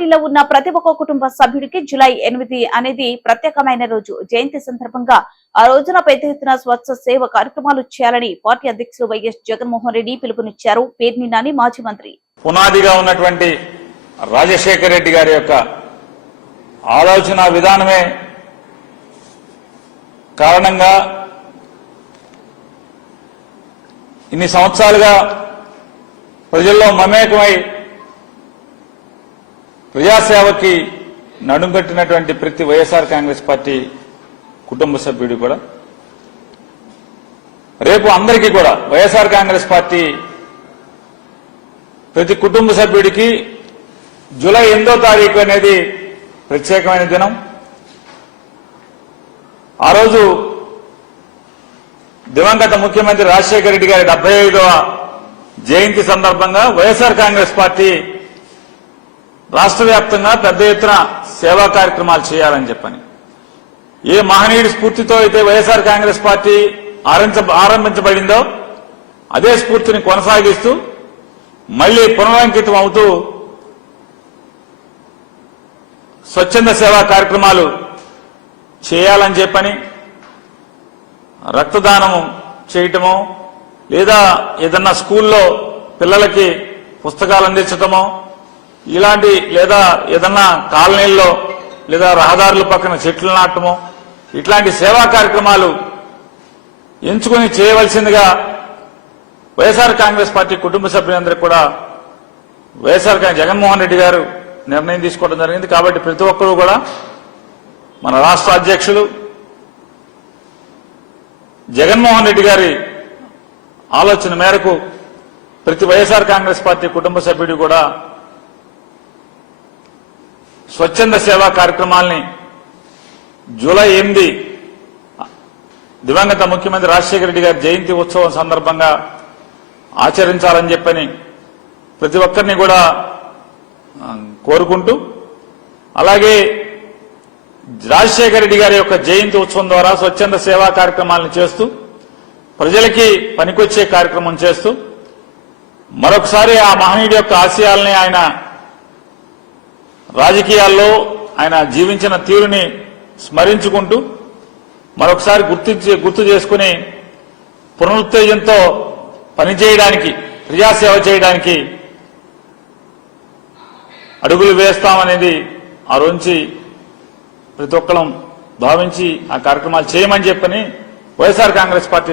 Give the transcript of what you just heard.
పార్టీలో ఉన్న ప్రతి ఒక్క కుటుంబ సభ్యుడికి జూలై 8 అనేది ప్రత్యేకమైన రోజు. జయంతి సందర్భంగా ఆ రోజున పెద్ద ఎత్తున స్వచ్ఛ సేవ కార్యక్రమాలు చేయాలని పార్టీ అధ్యక్షులు వైఎస్ జగన్మోహన్ రెడ్డి పిలుపునిచ్చారు. పేర్ని నాని మాజీ మంత్రి పునాదిగా ఉన్నటువంటి రాజశేఖర రెడ్డి గారి యొక్క ఆలోచన విధానమే కారణంగా ఇన్ని సంవత్సరాలుగా ప్రజల్లో మమేకమై ప్రజాసేవకి నడుంకట్టినటువంటి ప్రతి వైఎస్ఆర్ కాంగ్రెస్ పార్టీ కుటుంబ సభ్యుడు కూడా రేపు అందరికీ కూడా వైఎస్ఆర్ కాంగ్రెస్ పార్టీ ప్రతి కుటుంబ సభ్యుడికి జూలై 8వ తారీఖు అనేది ప్రత్యేకమైన దినం. ఆ రోజు దివంగత ముఖ్యమంత్రి రాజశేఖర రెడ్డి గారి 75వ జయంతి సందర్భంగా వైఎస్ఆర్ కాంగ్రెస్ పార్టీ రాష్ట్ర వ్యాప్తంగా పెద్ద ఎత్తున సేవా కార్యక్రమాలు చేయాలని చెప్పని ఏ మహనీయుడి స్ఫూర్తితో అయితే వైఎస్ఆర్ కాంగ్రెస్ పార్టీ ఆరంభించబడిందో అదే స్ఫూర్తిని కొనసాగిస్తూ మళ్లీ పునరంకితం అవుతూ స్వచ్ఛంద సేవా కార్యక్రమాలు చేయాలని చెప్పని రక్తదానము చేయటమో లేదా ఏదన్నా స్కూల్లో పిల్లలకి పుస్తకాలు అందించటమో ఇలాంటి లేదా ఏదన్నా కాలనీల్లో లేదా రహదారుల పక్కన చెట్లు నాటమో ఇట్లాంటి సేవా కార్యక్రమాలు ఎంచుకుని చేయవలసిందిగా వైఎస్ఆర్ కాంగ్రెస్ పార్టీ కుటుంబ సభ్యులందరికీ కూడా వైఎస్ఆర్ జగన్మోహన్ రెడ్డి గారు నిర్ణయం తీసుకోవడం జరిగింది. కాబట్టి ప్రతి ఒక్కరూ కూడా మన రాష్ట్ర అధ్యక్షులు జగన్మోహన్ రెడ్డి గారి ఆలోచన మేరకు ప్రతి వైఎస్ఆర్ కాంగ్రెస్ పార్టీ కుటుంబ సభ్యుడు కూడా స్వచ్ఛంద సేవా కార్యక్రమాల్ని జూలై 8 దివంగత ముఖ్యమంత్రి రాజశేఖర రెడ్డి గారి జయంతి ఉత్సవం సందర్భంగా ఆచరించాలని చెప్పని ప్రతి ఒక్కరిని కూడా కోరుకుంటూ అలాగే రాజశేఖర రెడ్డి గారి యొక్క జయంతి ఉత్సవం ద్వారా స్వచ్ఛంద సేవా కార్యక్రమాలను చేస్తూ ప్రజలకి పనికొచ్చే కార్యక్రమం చేస్తూ మరొకసారి ఆ మహనీయుడి యొక్క ఆశయాల్ని ఆయన రాజకీయాల్లో ఆయన జీవించిన తీరుని స్మరించుకుంటూ మరొకసారి గుర్తు చేసుకుని పునరుత్తేజంతో పనిచేయడానికి ప్రజాసేవ చేయడానికి అడుగులు వేస్తామనేది ఆ రోజు ప్రతి ఒక్కరం భావించి ఆ కార్యక్రమాలు చేయమని చెప్పని వైఎస్ఆర్ కాంగ్రెస్ పార్టీ